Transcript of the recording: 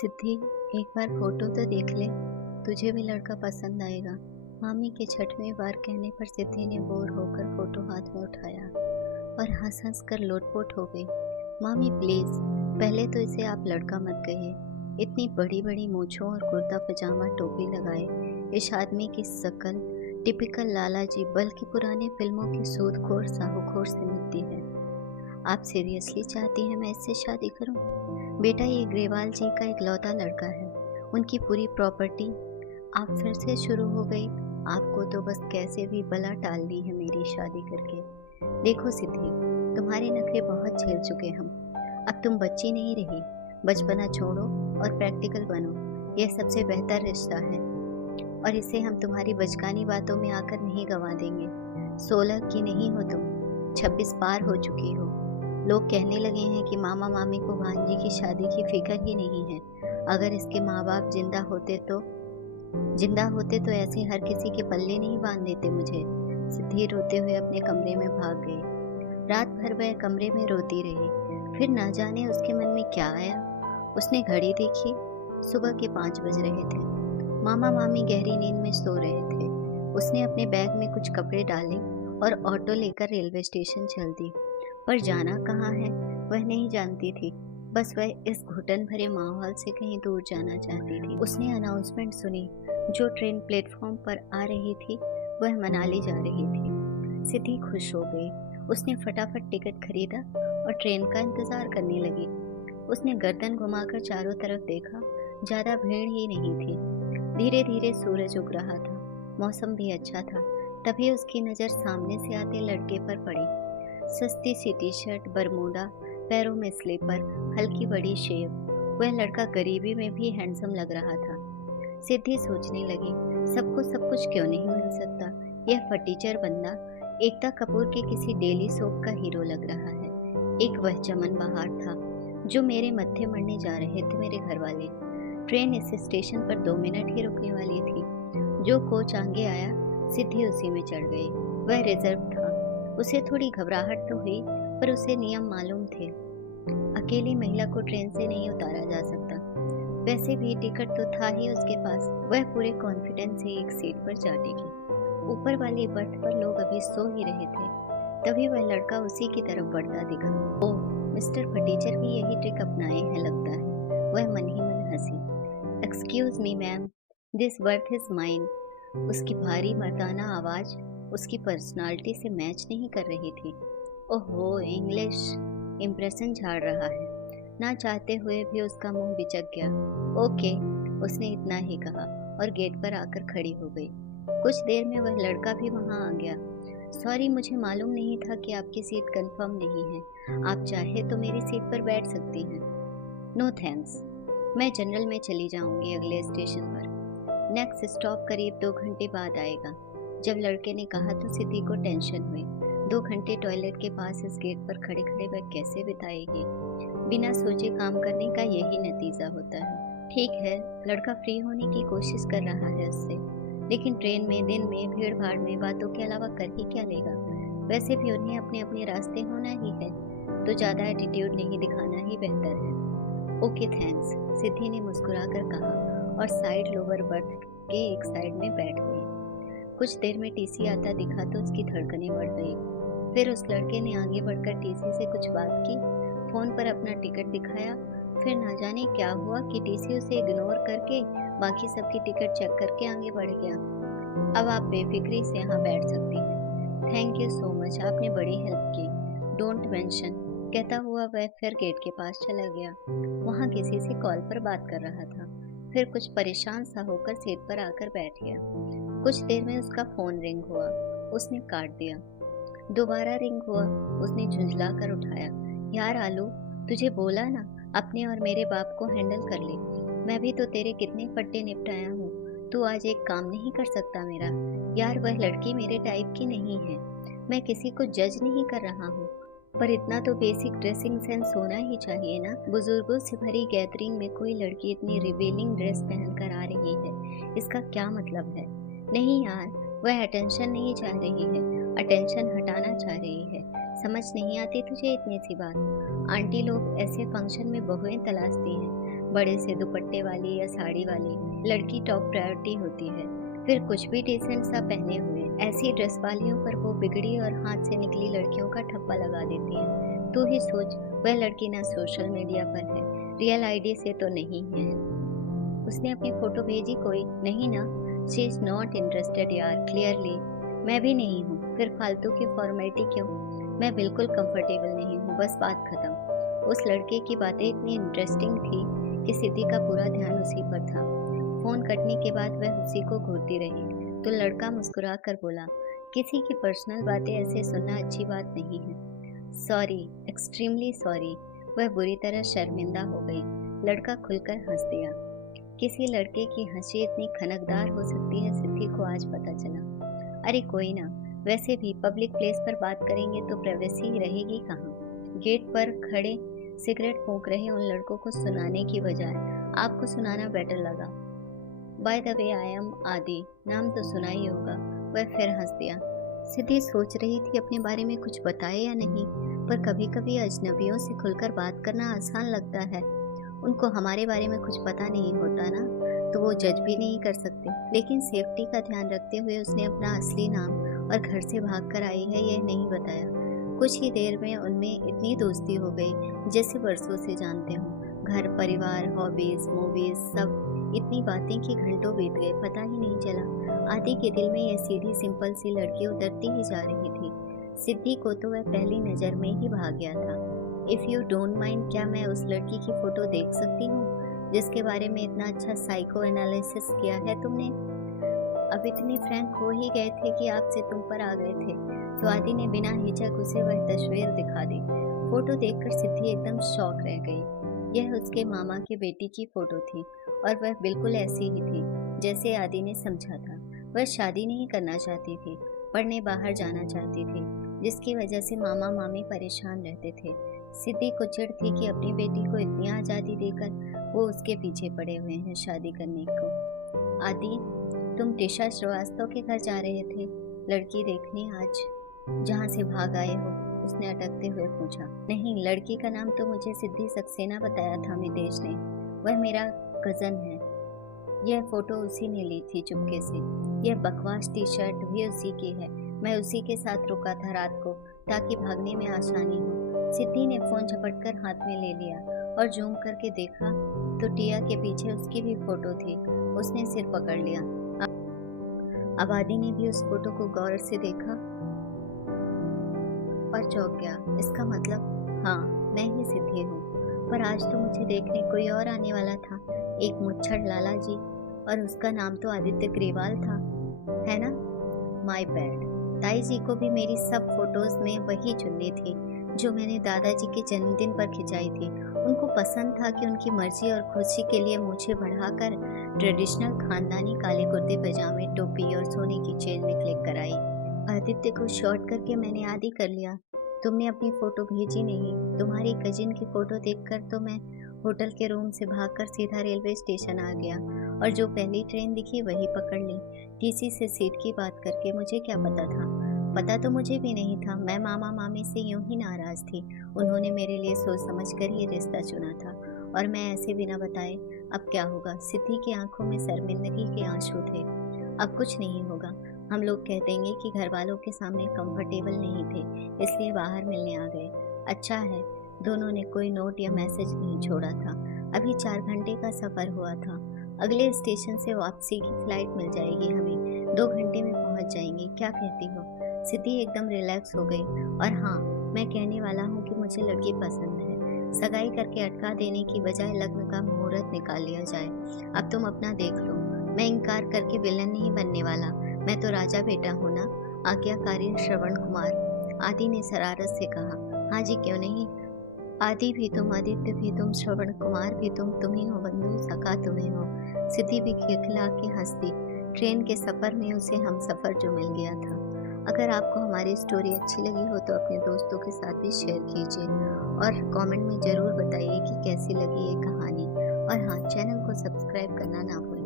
सिद्धि, एक बार फोटो तो देख ले, तुझे भी लड़का पसंद आएगा। मामी के छठवें बार कहने पर सिद्धि ने बोर होकर फोटो हाथ में उठाया और हंस हंस कर लोटपोट हो गई। मामी प्लीज, पहले तो इसे आप लड़का मत कहिए। इतनी बड़ी बड़ी मूछों और कुर्ता पजामा टोपी लगाए इस आदमी की शकल टिपिकल लाला जी बल्कि पुराने फिल्मों की सूदखोर साहूखोर से मिलती है। आप सीरियसली चाहती हैं मैं इससे शादी करूं? बेटा, ये ग्रेवाल जी का इकलौता लड़का है, उनकी पूरी प्रॉपर्टी। आप फिर से शुरू हो गई। आपको तो बस कैसे भी बला टाल दी है मेरी शादी करके। देखो सिद्धि, तुम्हारे नखरे बहुत झेल चुके हम। अब तुम बच्ची नहीं रही। बचपना छोड़ो और प्रैक्टिकल बनो। यह सबसे बेहतर रिश्ता है और इसे हम तुम्हारी बचकानी बातों में आकर नहीं गंवा देंगे। 16 की नहीं हो तुम, 26 पार हो चुकी हो। लोग कहने लगे हैं कि मामा मामी को भांजी की शादी की फिक्र ही नहीं है। अगर इसके माँ बाप जिंदा होते तो ऐसे हर किसी के पल्ले नहीं बांध देते मुझे। सिद्धि रोते हुए अपने कमरे में भाग गई। रात भर वह कमरे में रोती रही। फिर ना जाने उसके मन में क्या आया। उसने घड़ी देखी, सुबह के 5 बज रहे थे। मामा मामी गहरी नींद में सो रहे थे। उसने अपने बैग में कुछ कपड़े डाले और ऑटो लेकर रेलवे स्टेशन चल दी। पर जाना कहाँ है वह नहीं जानती थी। बस वह इस घुटन भरे माहौल से कहीं दूर जाना चाहती थी। उसने अनाउंसमेंट सुनी। जो ट्रेन प्लेटफॉर्म पर आ रही थी वह मनाली जा रही थी। सिद्धि खुश हो गई। उसने फटाफट टिकट खरीदा और ट्रेन का इंतजार करने लगी। उसने गर्दन घुमाकर चारों तरफ देखा। ज्यादा भीड़ ही नहीं थी। धीरे धीरे सूरज उग रहा था। मौसम भी अच्छा था। तभी उसकी नजर सामने से आते लड़के पर पड़ी। सस्ती सी टी शर्ट, बरमूडा, पैरों में स्लीपर, हल्की बड़ी शेव। वह लड़का गरीबी में भी हैंडसम लग रहा था। सिद्धि सोचने लगी, सबको सब कुछ क्यों नहीं मिल सकता। यह फटीचर बंदा एकता कपूर के किसी डेली सोप का हीरो लग रहा है। एक वह चमन बहार था जो मेरे मत्थे मरने जा रहे थे मेरे घर वाले। ट्रेन इस स्टेशन पर 2 मिनट ही रुकने वाली थी। जो कोच आगे आया सिद्धि उसी में चढ़ गई। वह रिजर्व था। उसे थोड़ी घबराहट तो हुई, पर उसे नियम मालूम थे। अकेली महिला को ट्रेन से नहीं उतारा जा सकता। वैसे भी टिकट तो था ही उसके पास। वह पूरे कॉन्फिडेंस से एक सीट पर जा टिकी। ऊपर वाली बर्थ पर लोग अभी सो ही रहे थे। तभी वह लड़का उसी की तरफ बढ़ता दिखा। ओह, मिस्टर फटीचर भी यही ट्रिक अपनाए हैं लगता है। वह मन ही मन हंसी। Excuse me ma'am, this birth is mine. उसकी भारी मर्दाना आवाज उसकी पर्सनालिटी से मैच नहीं कर रही थी। ओहो, इंग्लिश इंप्रेशन झाड़ रहा है। ना चाहते हुए भी उसका मुंह बिचक गया। ओके, उसने इतना ही कहा और गेट पर आकर खड़ी हो गई। कुछ देर में वह लड़का भी वहां आ गया। सॉरी, मुझे मालूम नहीं था कि आपकी सीट कंफर्म नहीं है। आप चाहे तो मेरी सीट पर बैठ सकती हैं। नो थैंक्स, मैं जनरल में चली जाऊंगी अगले स्टेशन पर। नेक्स्ट स्टॉप करीब 2 घंटे बाद आएगा। जब लड़के ने कहा तो सिद्धि को टेंशन हुई। 2 घंटे टॉयलेट के पास इस गेट पर खड़े खड़े वह कैसे बिताएगी। बिना सोचे काम करने का यही नतीजा होता है। ठीक है, लड़का फ्री होने की कोशिश कर रहा है उससे, लेकिन ट्रेन में, दिन में, भीड़ भाड़ में बातों के अलावा कर ही क्या लेगा। वैसे भी उन्हें अपने अपने रास्ते होना ही है, तो ज्यादा एटीट्यूड नहीं दिखाना ही बेहतर है। ओके थैंक्स, सिद्धि ने मुस्कुराकर कहा और साइड लोअर बर्थ के एक साइड में बैठ गई। कुछ देर में टीसी आता दिखा तो उसकी धड़कनें बढ़ गई। फिर उस लड़के ने आगे बढ़कर टीसी से कुछ बात की, फोन पर अपना टिकट दिखाया। फिर ना जाने क्या हुआ कि टीसी उसे इग्नोर करके बाकी सबकी टिकट चेक करके आगे बढ़ गया। अब आप बेफिक्री से यहाँ बैठ सकती हैं। थैंक यू सो मच, आपने बड़ी हेल्प की। डोंट मेंशन, कहता हुआ वह फिर गेट के पास चला गया। वहाँ किसी से कॉल पर बात कर रहा था। फिर कुछ परेशान सा होकर सीट पर आकर बैठ गया। कुछ देर में उसका फोन रिंग हुआ। उसने काट दिया। दोबारा रिंग हुआ। उसने झुंझला कर उठाया। यार आलू, तुझे बोला ना अपने और मेरे बाप को हैंडल कर ले। मैं भी तो तेरे कितने फट्टे निपटाया हूँ। तू आज एक काम नहीं कर सकता मेरा। यार, वह लड़की मेरे टाइप की नहीं है। मैं किसी को जज नहीं कर रहा हूँ, पर इतना तो बेसिक ड्रेसिंग सेंस होना ही चाहिए ना। बुजुर्गों से भरी गैदरिंग में कोई लड़की इतनी रिवीलिंग ड्रेस पहनकर आ रही है, इसका क्या मतलब है। नहीं यार, वह अटेंशन नहीं चाह रही है, अटेंशन हटाना चाह रही है। समझ नहीं आती तुझे इतनी सी बात। आंटी लोग ऐसे फंक्शन में बहुएं तलाशती हैं। बड़े से दुपट्टे वाली या साड़ी वाली लड़की टॉप प्रायोरिटी होती है। फिर कुछ भी डिसेंट सा पहने हुए ऐसी ड्रेस वालियों पर वो बिगड़ी और हाथ से निकली लड़कियों का ठप्पा लगा देती है। तू ही सोच, वह लड़की ना सोशल मीडिया पर है, रियल आईडी से तो नहीं है। उसने अपनी फोटो भेजी कोई नहीं ना? शी इज नॉट इंटरेस्टेड यार, क्लियरली। मैं भी नहीं हूँ, फिर फालतू की फॉर्मेलिटी क्यों? मैं बिल्कुल कंफर्टेबल नहीं हूँ, बस बात खत्म। उस लड़के की बातें इतनी इंटरेस्टिंग थी कि सिद्धि का पूरा ध्यान उसी पर था। फोन कटने के बाद वह उसी को घूरती रही तो लड़का मुस्कुरा कर बोला, किसी की पर्सनल बातें ऐसे सुनना अच्छी बात नहीं है। Sorry, extremely sorry. वह बुरी तरह शर्मिंदा हो गई। लड़का खुलकर हंस दिया। किसी लड़के की हंसी इतनी खनकदार हो सकती है, सिद्धि को आज पता चला। अरे कोई ना, वैसे भी पब्लिक प्लेस पर बात करेंगे तो प्राइवेसी रहेगी कहाँ? गेट पर खड़े सिगरेट फूंक रहे उन लड़कों को सुनाने की बजाय आपको सुनाना बेटर लगा। By the way I am आदि, नाम तो सुना ही होगा। वह फिर हंस दिया। सिद्धि सोच रही थी अपने बारे में कुछ बताए या नहीं, पर कभी कभी अजनबियों से खुलकर बात करना आसान लगता है। उनको हमारे बारे में कुछ पता नहीं होता ना, तो वो जज भी नहीं कर सकते। लेकिन सेफ्टी का ध्यान रखते हुए उसने अपना असली नाम और घर से भागकर आई है यह नहीं बताया। कुछ ही देर में उनमें इतनी दोस्ती हो गई जैसे वर्षों से जानते हो। घर, परिवार, हॉबीज, मूवीज, सब इतनी बातें कि घंटों बीत गए, पता ही नहीं चला। आदि के दिल में यह सीधी सिंपल सी लड़की उतरती ही जा रही थी। सिद्धि को तो वह पहली नज़र में ही भाग गया था। इफ़ यू डोंट माइंड, क्या मैं उस लड़की की फ़ोटो देख सकती हूँ जिसके बारे में इतना अच्छा साइको एनालिसिस किया है तुमने? अब इतने फ्रैंक हो ही गए थे कि आपसे तुम पर आ गए थे, तो आदि ने बिना हिचक उसे वह तस्वीर दिखा दी। फोटो देखकर सिद्धि एकदम शॉक रह गई। यह उसके मामा के बेटी की फ़ोटो थी और वह बिल्कुल ऐसी ही थी जैसे आदि ने समझा था। वह शादी नहीं करना चाहती थी, पढ़ने बाहर जाना चाहती थी, जिसकी वजह से मामा मामी परेशान रहते थे। सिद्धि को चिढ़ थी कि अपनी बेटी को इतनी आज़ादी देकर वो उसके पीछे पड़े हुए हैं शादी करने को। आदि, तुम टिशा श्रीवास्तव के घर जा रहे थे लड़की देखने आज, जहाँ से भाग आए हो? उसने अटकते हुए पूछा। नहीं, लड़की का नाम तो मुझे सिद्धि सक्सेना बताया था मितेश ने, वह मेरा कज़न है। यह फ़ोटो उसी ने ली थी चुपके से। यह बकवास टी शर्ट भी उसी की है। मैं उसी के साथ रुका था रात को ताकि भागने में आसानी हो। सिद्धि ने फ़ोन झपटकर हाथ में ले लिया और जूम करके देखा तो टिया के पीछे उसकी भी फ़ोटो थी। उसने सिर पकड़ लिया। अब आदि ने भी उस फोटो को गौर से देखा और चौंक गया। इसका मतलब, हाँ, मैं ही सिद्धि हूँ, पर आज तो मुझे देखने कोई और आने वाला था, एक मुच्छड़ लाला जी, और उसका नाम तो आदित्य ग्रेवाल था, है ना? My bad. ताई जी को भी मेरी सब फोटोज में वही चुन्नी थी जो मैंने दादाजी के जन्मदिन पर खिंचाई थी। उनको पसंद था कि उनकी मर्जी और खुशी के लिए मुझे बढ़ाकर ट्रेडिशनल खानदानी काले कुर्ते पजामे, टोपी और सोने की चेन में क्लिक कराई। आदित्य को शॉर्ट करके मैंने आदि कर लिया। तुमने अपनी फ़ोटो भेजी नहीं। तुम्हारी कजिन की फ़ोटो देखकर तो मैं होटल के रूम से भागकर सीधा रेलवे स्टेशन आ गया और जो पहली ट्रेन दिखी वही पकड़ ली। टीसी से सीट की बात करके मुझे क्या पता था? पता तो मुझे भी नहीं था। मैं मामा मामी से यूं ही नाराज़ थी। उन्होंने मेरे लिए सोच समझ कर ये रिश्ता चुना था और मैं ऐसे बिना बताए। अब क्या होगा? सिद्धि की आंखों में शर्मिंदगी के आंसू थे। अब कुछ नहीं होगा। हम लोग कह देंगे कि घर वालों के सामने कंफर्टेबल नहीं थे, इसलिए बाहर मिलने आ गए। अच्छा है, दोनों ने कोई नोट या मैसेज नहीं छोड़ा था। अभी 4 घंटे का सफ़र हुआ था। अगले स्टेशन से वापसी की फ्लाइट मिल जाएगी हमें। 2 घंटे में पहुंच जाएंगे। क्या कहती हो? सिद्धि एकदम रिलैक्स हो गई। और हाँ, मैं कहने वाला हूँ कि मुझे लड़की पसंद है। सगाई करके अटका देने की बजाय लग्न का मुहूर्त निकाल लिया जाए। अब तुम अपना देख लो। मैं इनकार करके विलन नहीं बनने वाला। मैं तो राजा बेटा हूँ ना। आज्ञाकारी श्रवण कुमार, आदि ने शरारत से कहा। हाँ जी, क्यों नहीं। आदि भी तुम, आदित्य भी तुम, श्रवण कुमार भी तुम ही हो बंधु, सखा तुम्हें हो। सिद्धि भी खिलखिला के हंस दी। ट्रेन के सफ़र में उसे हम सफ़र जो मिल गया था। अगर आपको हमारी स्टोरी अच्छी लगी हो तो अपने दोस्तों के साथ भी शेयर कीजिए और कमेंट में ज़रूर बताइए कि कैसी लगी ये कहानी। और हाँ, चैनल को सब्सक्राइब करना ना भूलें।